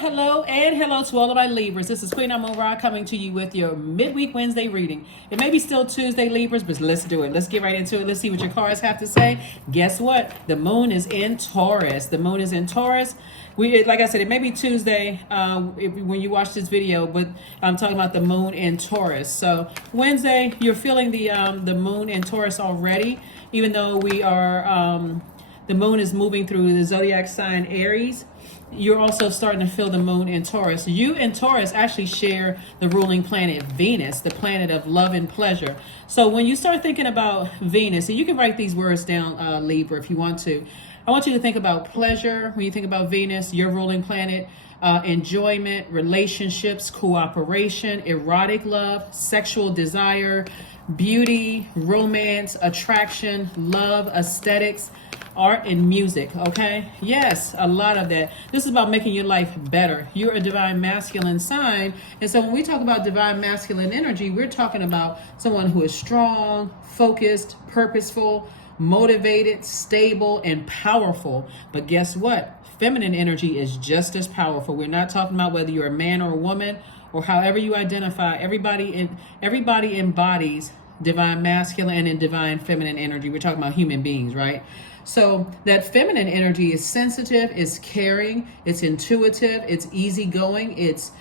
Hello and hello to all of my Libras. This is Queen Amun Ra coming to you with your midweek Wednesday reading. It may be still Tuesday, Libras, but let's do it. Let's get right into it. Let's see what your cards have to say. Guess what? The moon is in Taurus. The moon is in Taurus. Like I said, it may be Tuesday when you watch this video, but I'm talking about the moon in Taurus. So Wednesday, you're feeling the moon in Taurus already, even though we are the moon is moving through the Zodiac sign Aries. You're also starting to feel the moon in Taurus. You and Taurus actually share the ruling planet Venus, the planet of love and pleasure. So when you start thinking about Venus, and you can write these words down, Libra, if you want to. I want you to think about pleasure. When you think about Venus, your ruling planet, enjoyment, relationships, cooperation, erotic love, sexual desire, beauty, romance, attraction, love, aesthetics, art, and music. Okay, yes, a lot of that. This is about making your life better. You're a divine masculine sign, and so when we talk about divine masculine energy, we're talking about someone who is strong, focused, purposeful, motivated, stable, and powerful. But guess what? Feminine energy is just as powerful. We're not talking about whether you're a man or a woman or however you identify. Everybody embodies divine masculine and divine feminine energy. We're talking about human beings, right? So that feminine energy is sensitive, it's caring, it's intuitive, it's easygoing, it's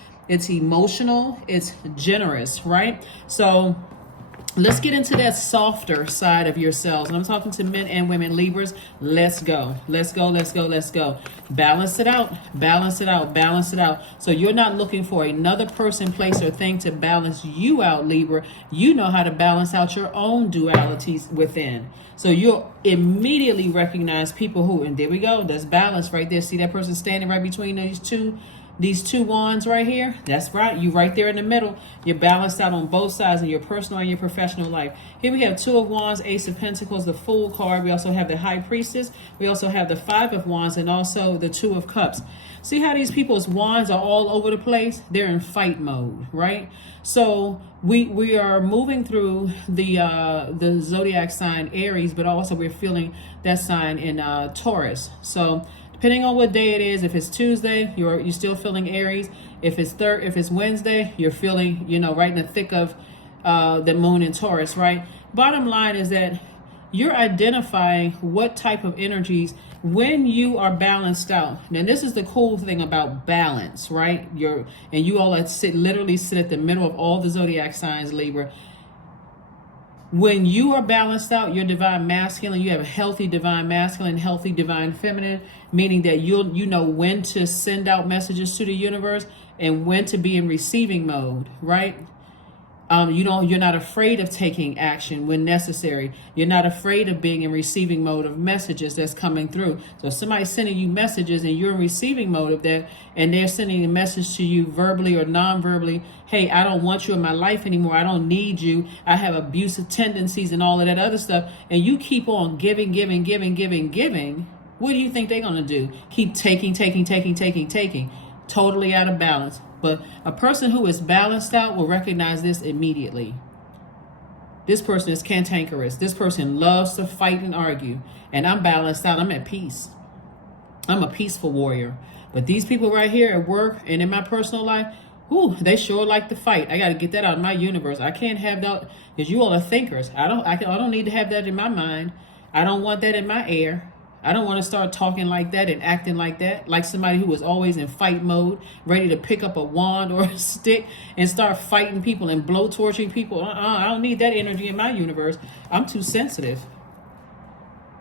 emotional, it's generous, right? So let's get into that softer side of yourselves. And I'm talking to men and women, Libras. Let's go. Let's go, let's go, let's go. Balance it out, balance it out, balance it out. So you're not looking for another person, place, or thing to balance you out, Libra. You know how to balance out your own dualities within. So you'll immediately recognize people who, and there we go, that's balance right there. See that person standing right between these two wands right here? That's right. You right there in the middle. You're balanced out on both sides in your personal and your professional life. Here we have Two of Wands, Ace of Pentacles, the Fool card. We also have the High Priestess. We also have the Five of Wands and also the Two of Cups. See how these people's wands are all over the place? They're in fight mode, right? So we are moving through the zodiac sign Aries, but also we're feeling that sign in Taurus. So depending on what day it is, if it's Tuesday, you're still feeling Aries. If it's Wednesday, you're feeling, right in the thick of the moon in Taurus, right? Bottom line is that you're identifying what type of energies when you are balanced out. Now, this is the cool thing about balance, right? You all literally sit at the middle of all the zodiac signs, Libra. When you are balanced out, you're divine masculine, you have a healthy divine masculine, healthy divine feminine, meaning that you know when to send out messages to the universe and when to be in receiving mode, right? You're not afraid of taking action when necessary. You're not afraid of being in receiving mode of messages that's coming through. So if somebody's sending you messages and you're in receiving mode of that, and they're sending a message to you verbally or non-verbally, hey, I don't want you in my life anymore. I don't need you. I have abusive tendencies and all of that other stuff. And you keep on giving. What do you think they're going to do? Keep taking. Totally out of balance. But a person who is balanced out will recognize this immediately. This person is cantankerous. This person loves to fight and argue. And I'm balanced out. I'm at peace. I'm a peaceful warrior. But these people right here at work and in my personal life, they sure like to fight. I got to get that out of my universe. I can't have that because you all are thinkers. I don't need to have that in my mind. I don't want that in my air. I don't want to start talking like that and acting like that, like somebody who was always in fight mode, ready to pick up a wand or a stick and start fighting people and blowtorching people. I don't need that energy in my universe. I'm too sensitive.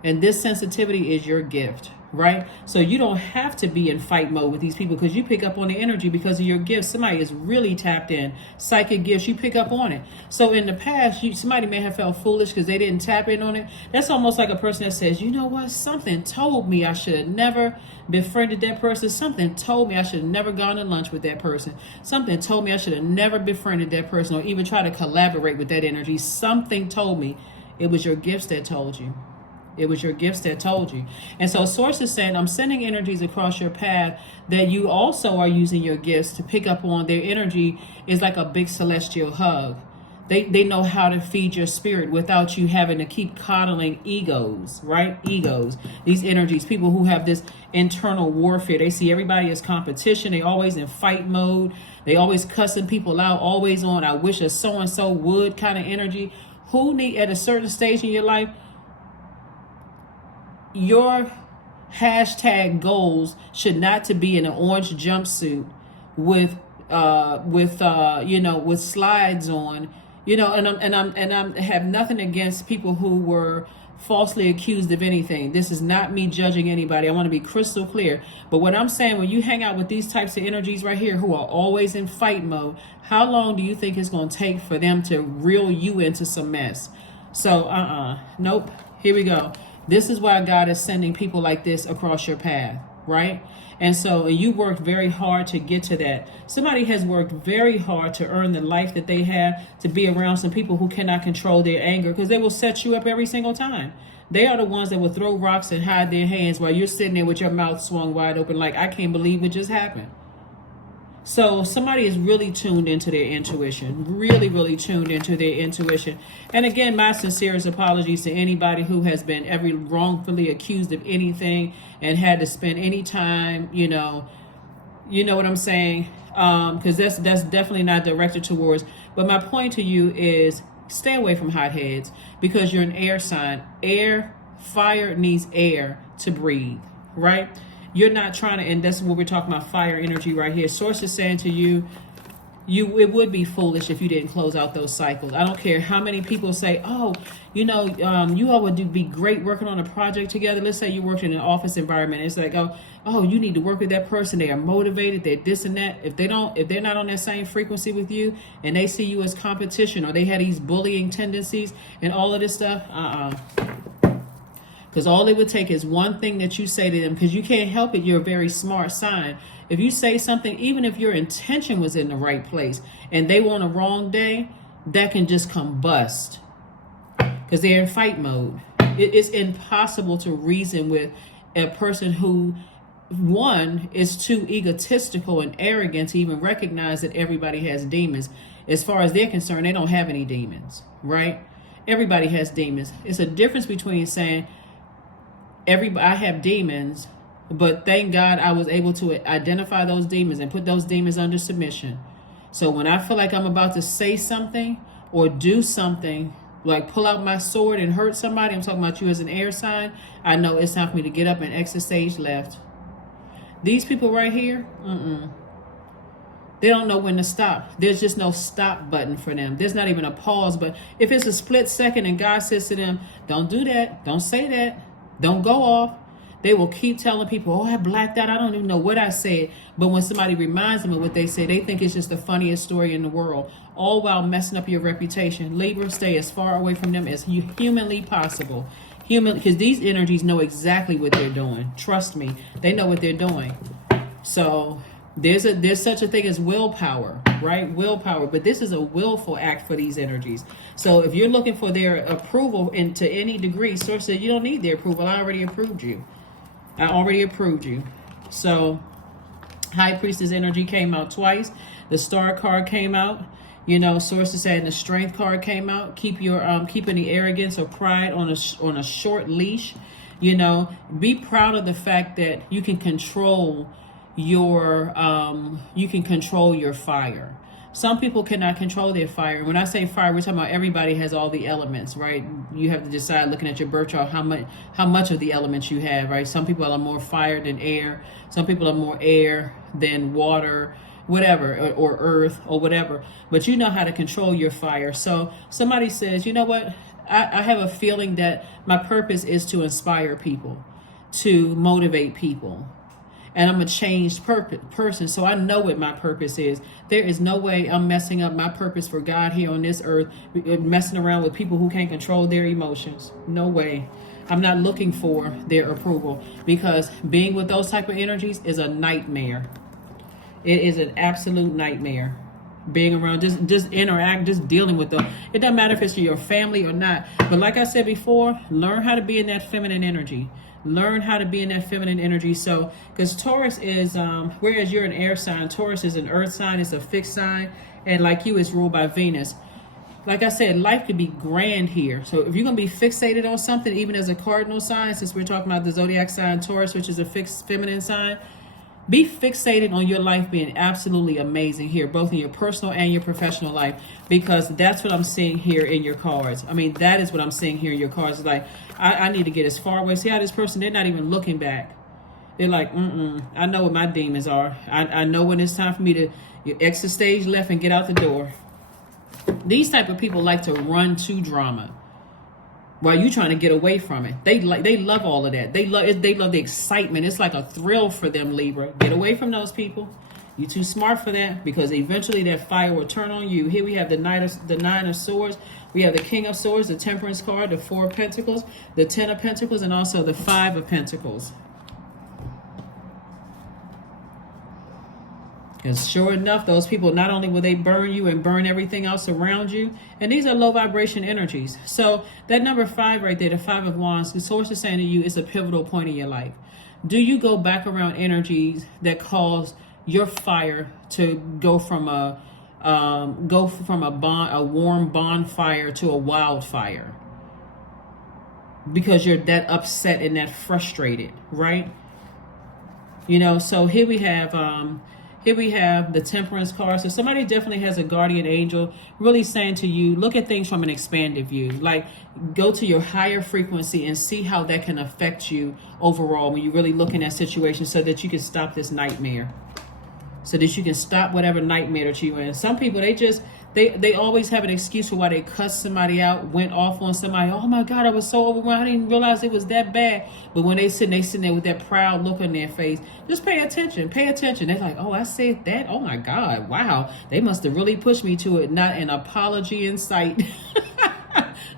And this sensitivity is your gift, right? So you don't have to be in fight mode with these people because you pick up on the energy because of your gifts. Somebody is really tapped in. Psychic gifts, you pick up on it. So in the past, somebody may have felt foolish because they didn't tap in on it. That's almost like a person that says, you know what? Something told me I should have never befriended that person. Something told me I should have never gone to lunch with that person. Something told me I should have never befriended that person or even try to collaborate with that energy. Something told me. It was your gifts that told you. It was your gifts that told you. And so Source is saying, I'm sending energies across your path that you also are using your gifts to pick up on. Their energy is like a big celestial hug. They know how to feed your spirit without you having to keep coddling egos, right? Egos. These energies, people who have this internal warfare. They see everybody as competition. They always in fight mode. They always cussing people out, always on I wish a so-and-so would kind of energy. Who need, at a certain stage in your life, your hashtag goals should not to be in an orange jumpsuit with with slides on, and I have nothing against people who were falsely accused of anything. This is not me judging anybody. I want to be crystal clear. But what I'm saying, when you hang out with these types of energies right here who are always in fight mode, how long do you think it's going to take for them to reel you into some mess? So, nope. Here we go. This is why God is sending people like this across your path, right? And so you worked very hard to get to that. Somebody has worked very hard to earn the life that they have, to be around some people who cannot control their anger, because they will set you up every single time. They are the ones that will throw rocks and hide their hands while you're sitting there with your mouth swung wide open like, I can't believe it just happened. So somebody is really tuned into their intuition, really, really tuned into their intuition. And again, my sincerest apologies to anybody who has been wrongfully accused of anything and had to spend any time, you know what I'm saying? Because that's definitely not directed towards. But my point to you is stay away from hotheads, because you're an air sign. Fire needs air to breathe, right? You're not trying to, and that's what we're talking about, fire energy right here. Source is saying to you, it would be foolish if you didn't close out those cycles. I don't care how many people say, oh, you all would be great working on a project together. Let's say you worked in an office environment. It's like, oh, you need to work with that person. They are motivated. They're this and that. If they're not on that same frequency with you, and they see you as competition, or they have these bullying tendencies and all of this stuff, because all it would take is one thing that you say to them, because you can't help it. You're a very smart sign. If you say something, even if your intention was in the right place and they want a wrong day, that can just combust because they're in fight mode. It's impossible to reason with a person who, one, is too egotistical and arrogant to even recognize that everybody has demons. As far as they're concerned, they don't have any demons, right? Everybody has demons. It's a difference between saying, I have demons, but thank God I was able to identify those demons and put those demons under submission. So when I feel like I'm about to say something or do something, like pull out my sword and hurt somebody, I'm talking about you as an air sign, I know it's time for me to get up and exit stage left. These people right here, they don't know when to stop. There's just no stop button for them. There's not even a pause. But if it's a split second and God says to them, don't do that, don't say that, don't go off, they will keep telling people, oh, I blacked out, I don't even know what I said. But when somebody reminds them of what they say, they think it's just the funniest story in the world, all while messing up your reputation. Libra, stay as far away from them as humanly possible. Because these energies know exactly what they're doing. Trust me, they know what they're doing. So there's such a thing as willpower, right? Willpower, but this is a willful act for these energies. So if you're looking for their approval to any degree, Source said you don't need their approval. I already approved you. So High Priestess energy came out twice. The Star card came out. Source is saying the Strength card came out. Keep your keeping the arrogance or pride on a short leash. Be proud of the fact that you can control your fire. Some people cannot control their fire. When I say fire, we're talking about everybody has all the elements, right? You have to decide, looking at your birth chart, how much of the elements you have, right? Some people are more fire than air. Some people are more air than water, whatever, or earth or whatever. But you know how to control your fire. So somebody says, you know what? I have a feeling that my purpose is to inspire people, to motivate people. And I'm a changed person, so I know what my purpose is. There is no way I'm messing up my purpose for God here on this earth, messing around with people who can't control their emotions. No way. I'm not looking for their approval, because being with those type of energies is a nightmare. It is an absolute nightmare. Being around, just interact, just dealing with them. It doesn't matter if it's your family or not. But like I said before, learn how to be in that feminine energy. Learn how to be in that feminine energy. So, because Taurus is, whereas you're an air sign, Taurus is an earth sign, it's a fixed sign, and like you, it's ruled by Venus. like I said, life could be grand here. So if you're going to be fixated on something, even as a cardinal sign, since we're talking about the zodiac sign Taurus, which is a fixed feminine sign, be fixated on your life being absolutely amazing here, both in your personal and your professional life, because that's what I'm seeing here in your cards. I mean, that is what I'm seeing here in your cards. Like, I need to get as far away. See how this person, they're not even looking back. They're like, I know what my demons are. I know when it's time for me to exit stage left and get out the door. These type of people like to run to drama while you trying to get away from it. They love all of that. They love the excitement. It's like a thrill for them, Libra. Get away from those people. You're too smart for that, because eventually that fire will turn on you. Here we have the Nine of Swords. We have the King of Swords, the Temperance card, the Four of Pentacles, the Ten of Pentacles, and also the Five of Pentacles. Because sure enough, those people, not only will they burn you and burn everything else around you, and these are low vibration energies. So that number 5 right there, the Five of Wands, the source is saying to you, it's a pivotal point in your life. Do you go back around energies that cause your fire to go from a warm bonfire to a wildfire? Because you're that upset and that frustrated, right? You know, so here we have the Temperance card. So somebody definitely has a guardian angel really saying to you, look at things from an expanded view. Like, go to your higher frequency and see how that can affect you overall when you're really looking at situations, so that you can stop this nightmare. So that you can stop whatever nightmare that you're in. Some people, they always have an excuse for why they cussed somebody out, went off on somebody. Oh my God, I was so overwhelmed. I didn't realize it was that bad. But when they sitting there with that proud look on their face, just pay attention. Pay attention. They're like, oh, I said that. Oh my God, wow. They must have really pushed me to it. Not an apology in sight.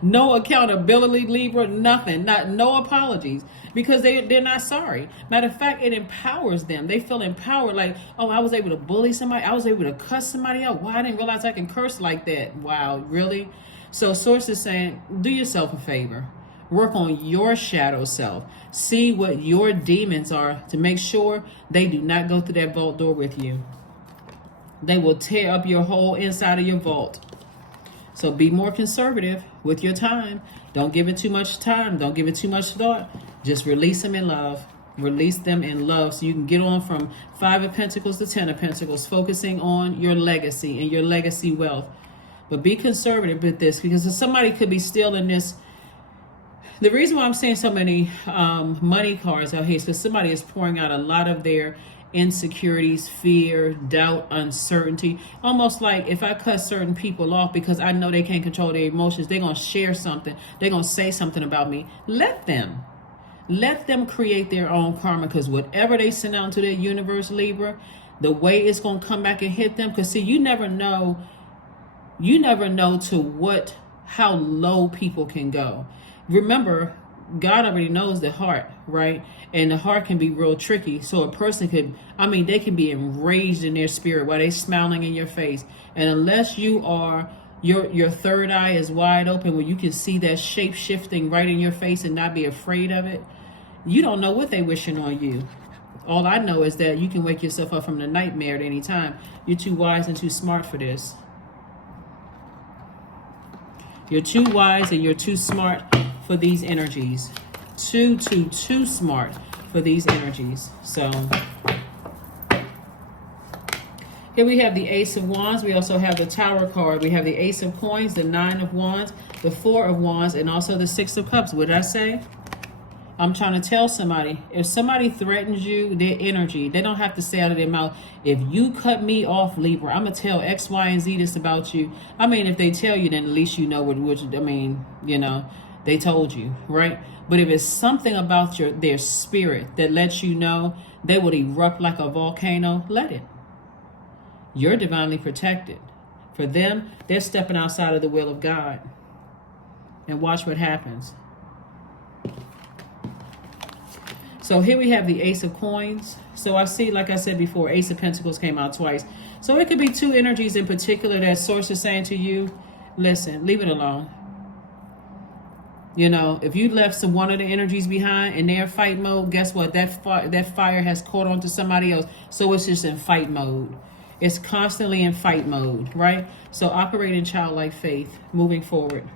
No accountability, Libra, nothing. No apologies. Because they're not sorry. Matter of fact, it empowers them. They feel empowered, like, oh, I was able to bully somebody. I was able to cuss somebody out. Wow, I didn't realize I can curse like that. Wow, really? So Source is saying, do yourself a favor. Work on your shadow self. See what your demons are to make sure they do not go through that vault door with you. They will tear up your whole inside of your vault. So be more conservative with your time. Don't give it too much time. Don't give it too much thought. Just release them in love. Release them in love so you can get on from 5 of Pentacles to 10 of Pentacles, focusing on your legacy and your legacy wealth. But be conservative with this, because somebody could be still in this. The reason why I'm saying so many money cards out here is because somebody is pouring out a lot of their insecurities, fear, doubt, uncertainty. Almost like if I cut certain people off because I know they can't control their emotions, they're going to share something. They're going to say something about me. Let them create their own karma, because whatever they send out into their universe, Libra, the way it's going to come back and hit them. Because see, you never know to how low people can go. Remember, God already knows the heart, right? And the heart can be real tricky. So a person they can be enraged in their spirit while they're smiling in your face. And unless you are, your third eye is wide open where you can see that shape shifting right in your face and not be afraid of it, you don't know what they're wishing on you. All I know is that you can wake yourself up from the nightmare at any time. You're too wise and too smart for this. You're too wise and you're too smart for these energies. Too smart for these energies. So here we have the Ace of Wands. We also have the Tower card. We have the Ace of Coins, the 9 of Wands, the 4 of Wands, and also the 6 of Cups. What did I say? I'm trying to tell somebody, if somebody threatens you, their energy, they don't have to say out of their mouth, if you cut me off, Libra, I'm going to tell X, Y, and Z this about you. I mean, if they tell you, then at least you know they told you, right? But if it's something about their spirit that lets you know they will erupt like a volcano, let it. You're divinely protected. For them, they're stepping outside of the will of God. And watch what happens. So here we have the Ace of Coins. So I see, like I said before, Ace of Pentacles came out twice. So it could be 2 energies in particular that Source is saying to you, listen, leave it alone. You know, if you left one of the energies behind and they're in fight mode, guess what? That fire has caught on to somebody else. So it's just in fight mode. It's constantly in fight mode, right? So operate in childlike faith, moving forward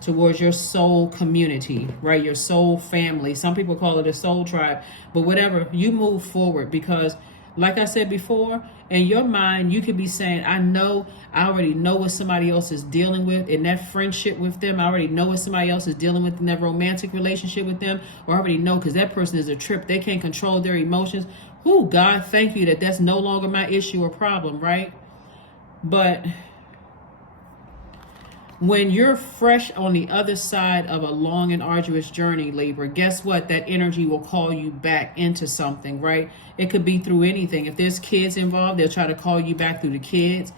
towards your soul community, right? Your soul family. Some people call it a soul tribe, but whatever, you move forward because like I said before, in your mind, you could be saying, I already know what somebody else is dealing with in that friendship with them. I already know what somebody else is dealing with in that romantic relationship with them. Or I already know because that person is a trip. They can't control their emotions. Ooh, God, thank you that that's no longer my issue or problem, right? But when you're fresh on the other side of a long and arduous journey, Libra, guess what? That energy will call you back into something, right? It could be through anything. If there's kids involved, they'll try to call you back through the kids.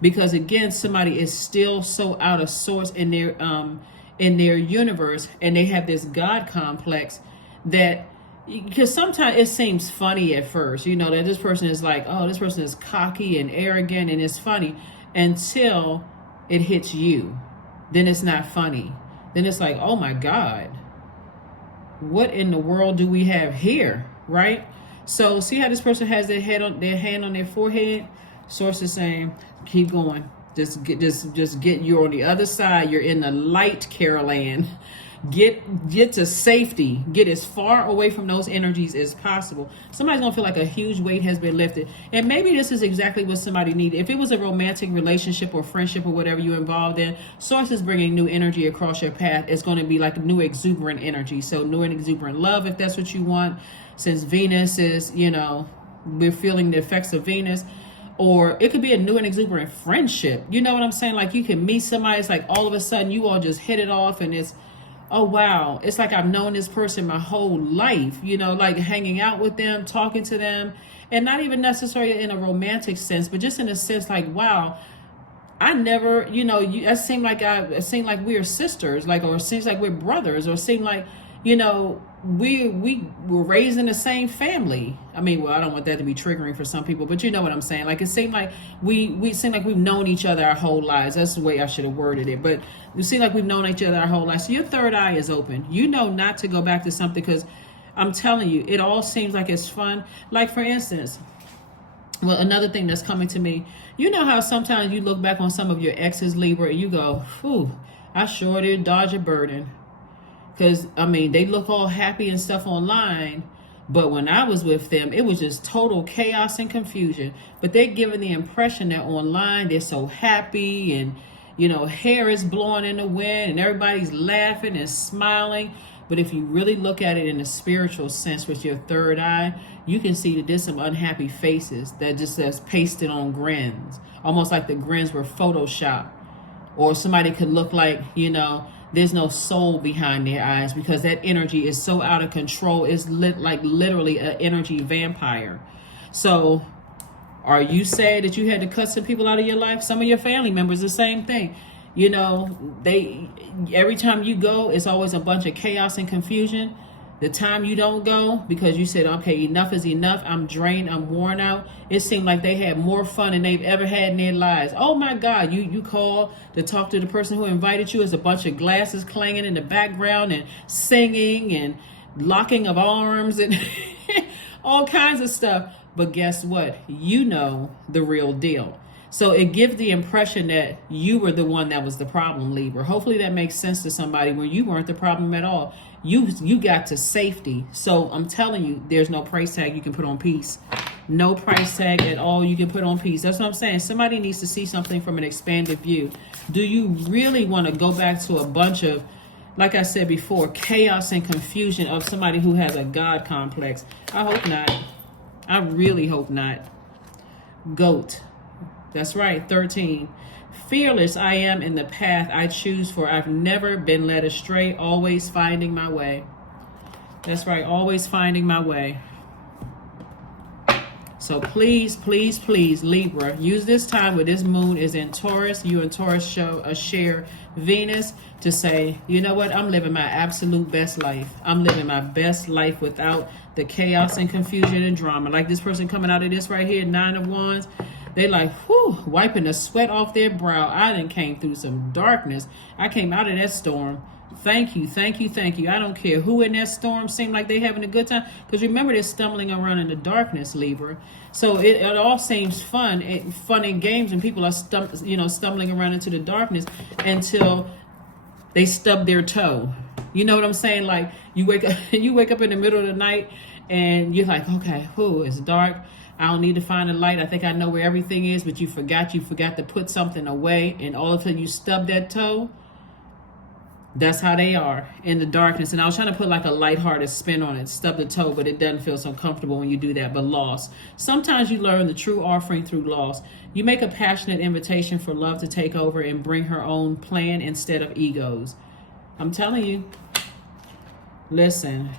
Because again, somebody is still so out of sorts in their universe, and they have this God complex that, because sometimes it seems funny at first, you know, that this person is like, oh, this person is cocky and arrogant, and it's funny until it hits you. Then it's not funny. Then it's like, oh my God, what in the world do we have here, right? So see how this person has their hand on their forehead? Source is saying, keep going. Just get, you're on the other side. You're in the light, Caroline. Get to safety. Get as far away from those energies as possible. Somebody's gonna feel like a huge weight has been lifted, and maybe this is exactly what somebody needed. If it was a romantic relationship or friendship or whatever you're involved in, Source is bringing new energy across your path. It's going to be like new exuberant energy. So new and exuberant love, if that's what you want. Since Venus is, you know, we're feeling the effects of Venus. Or it could be a new and exuberant friendship. You know what I'm saying? Like you can meet somebody, it's like all of a sudden you all just hit it off, and it's, oh wow, it's like I've known this person my whole life, you know, like hanging out with them, talking to them, and not even necessarily in a romantic sense, but just in a sense like, wow, I never, you know, it seemed like we're sisters, like, or it seems like we're brothers, or it seemed like, you know, we were raised in the same family. I mean, well, I don't want that to be triggering for some people, but you know what I'm saying? Like, it seemed like we seem like we've known each other our whole lives. That's the way I should have worded it. But it seems like we've known each other our whole lives. So your third eye is open. You know not to go back to something, because I'm telling you, it all seems like it's fun. Like, for instance, well, another thing that's coming to me, you know how sometimes you look back on some of your exes, Libra, and you go, whew, I sure did dodge a burden. Because, I mean, they look all happy and stuff online, but when I was with them, it was just total chaos and confusion. But they're giving the impression that online they're so happy, and, you know, hair is blowing in the wind and everybody's laughing and smiling. But if you really look at it in a spiritual sense with your third eye, you can see that there's some unhappy faces that just says pasted on grins, almost like the grins were photoshopped. Or somebody could look like, you know, there's no soul behind their eyes, because that energy is so out of control. It's like literally an energy vampire. So are you sad that you had to cut some people out of your life? Some of your family members, the same thing. You know, every time you go, it's always a bunch of chaos and confusion. The time you don't go, because you said, okay, enough is enough, I'm drained, I'm worn out, it seemed like they had more fun than they've ever had in their lives. Oh my God, you call to talk to the person who invited you, there's a bunch of glasses clanging in the background and singing and locking of arms and all kinds of stuff. But guess what? You know the real deal. So it gives the impression that you were the one that was the problem, Libra. Hopefully that makes sense to somebody when you weren't the problem at all. You got to safety. So I'm telling you, there's no price tag you can put on peace. No price tag at all you can put on peace. That's what I'm saying. Somebody needs to see something from an expanded view. Do you really want to go back to a bunch of, like I said before, chaos and confusion of somebody who has a God complex? I hope not. I really hope not. Goat. That's right, 13. Fearless I am in the path I choose, for I've never been led astray, always finding my way. That's right, always finding my way. So please, please, please, Libra, use this time where this moon is in Taurus. You and Taurus share Venus, to say, you know what, I'm living my absolute best life. I'm living my best life without the chaos and confusion and drama. Like this person coming out of this right here, 9 of Wands. They like, whew, wiping the sweat off their brow. I done came through some darkness. I came out of that storm. Thank you, thank you, thank you. I don't care who in that storm seemed like they having a good time. Because remember, they're stumbling around in the darkness, Libra. So it all seems fun, fun and games, and people are stumbling around into the darkness until they stub their toe. You know what I'm saying? Like you wake up in the middle of the night and you're like, okay, it's dark. I don't need to find a light. I think I know where everything is, but you forgot to put something away, and all of a sudden you stub that toe. That's how they are in the darkness. And I was trying to put like a lighthearted spin on it, stub the toe, but it doesn't feel so comfortable when you do that. But loss. Sometimes you learn the true offering through loss. You make a passionate invitation for love to take over and bring her own plan instead of egos. I'm telling you. Listen.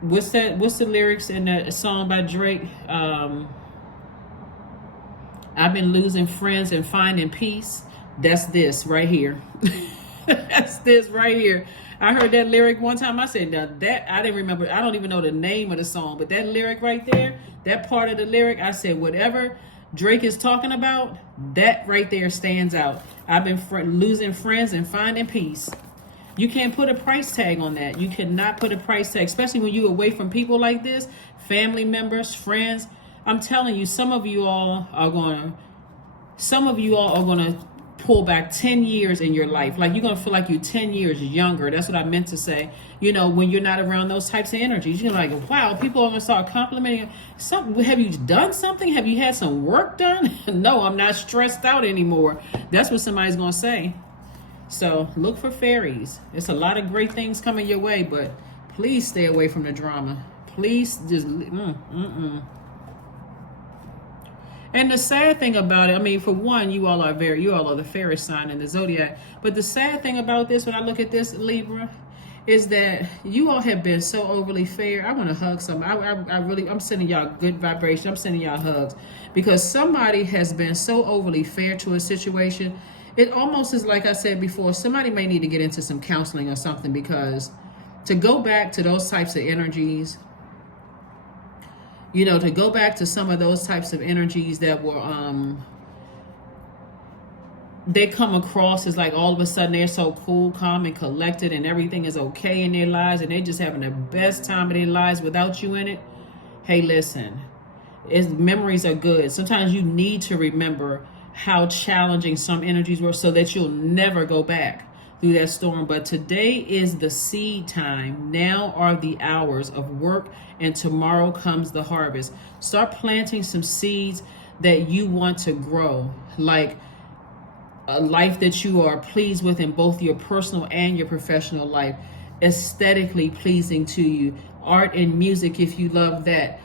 What's the lyrics in that song by Drake? I've been losing friends and finding peace. That's this right here. That's this right here. I heard that lyric one time. I said, now that I didn't remember. I don't even know the name of the song, but that lyric right there, that part of the lyric, I said, whatever Drake is talking about, that right there stands out. I've been losing friends and finding peace. You can't put a price tag on that. You cannot put a price tag, especially when you're away from people like this, family members, friends. I'm telling you, some of you all are going to pull back 10 years in your life. Like you're going to feel like you're 10 years younger. That's what I meant to say. When you're not around those types of energies, you're like, wow, people are going to start complimenting you. Have you done something? Have you had some work done? No, I'm not stressed out anymore. That's what somebody's going to say. So look for fairies. It's a lot of great things coming your way, but please stay away from the drama. Please just, And the sad thing about it, I mean, for one, you all are the fairest sign in the zodiac. But the sad thing about this, when I look at this, Libra, is that you all have been so overly fair. I want to hug somebody. I'm sending y'all good vibration. I'm sending y'all hugs because somebody has been so overly fair to a situation. It almost is like I said before, somebody may need to get into some counseling or something, because to go back to those types of energies, to go back to some of those types of energies that were, they come across as like all of a sudden they're so cool, calm, and collected, and everything is okay in their lives, and they're just having the best time of their lives without you in it. Hey, listen, memories are good. Sometimes you need to remember how challenging some energies were so that you'll never go back through that storm. But today is the seed time. Now are the hours of work, and tomorrow comes the harvest. Start planting some seeds that you want to grow, like a life that you are pleased with in both your personal and your professional life, aesthetically pleasing to you, art and music if you love that,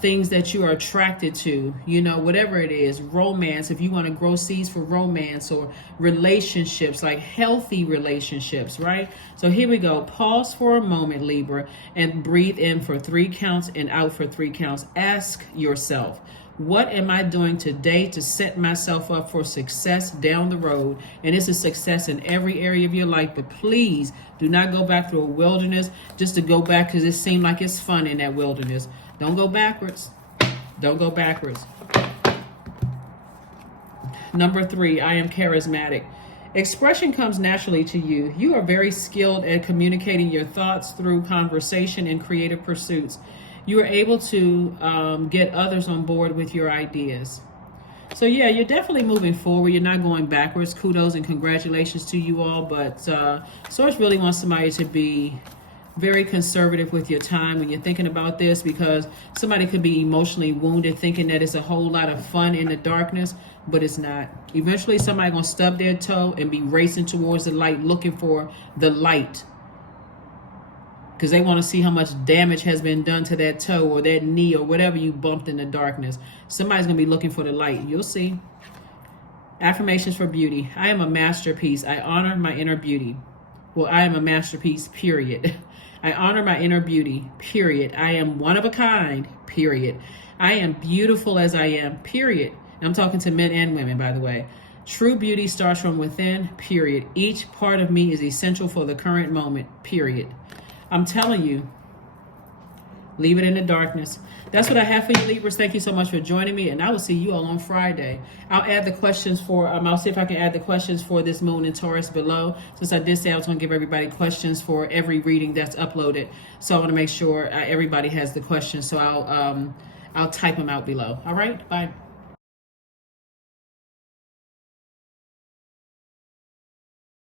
things that you are attracted to, whatever it is, romance, if you want to grow seeds for romance, or relationships, like healthy relationships, right? So here we go. Pause for a moment, Libra, and breathe in for 3 counts and out for 3 counts. Ask yourself, what am I doing today to set myself up for success down the road? And this is success in every area of your life, but please do not go back through a wilderness just to go back because it seemed like it's fun in that wilderness. Don't go backwards. Don't go backwards. Number 3, I am charismatic. Expression comes naturally to you. You are very skilled at communicating your thoughts through conversation and creative pursuits. You are able to get others on board with your ideas. So yeah, you're definitely moving forward. You're not going backwards. Kudos and congratulations to you all. But Source really wants somebody to be very conservative with your time when you're thinking about this, because somebody could be emotionally wounded thinking that it's a whole lot of fun in the darkness, but it's not. Eventually somebody gonna stub their toe and be racing towards the light, looking for the light, because they want to see how much damage has been done to that toe or that knee or whatever you bumped in the darkness. Somebody's gonna be looking for the light. You'll see. Affirmations for beauty. I am a masterpiece. I honor my inner beauty. Well, I am a masterpiece, period. I honor my inner beauty, period. I am one of a kind, period. I am beautiful as I am, period. And I'm talking to men and women, by the way. True beauty starts from within, period. Each part of me is essential for the current moment, period. I'm telling you, Leave it in the darkness. That's what I have for you, Libras. Thank you so much for joining me, and I will see you all on Friday. I'll add the questions for, I'll see if I can add the questions for this moon in Taurus below, since I did say I was going to give everybody questions for every reading that's uploaded. So I want to make sure everybody has the questions. So I'll type them out below. All right, bye.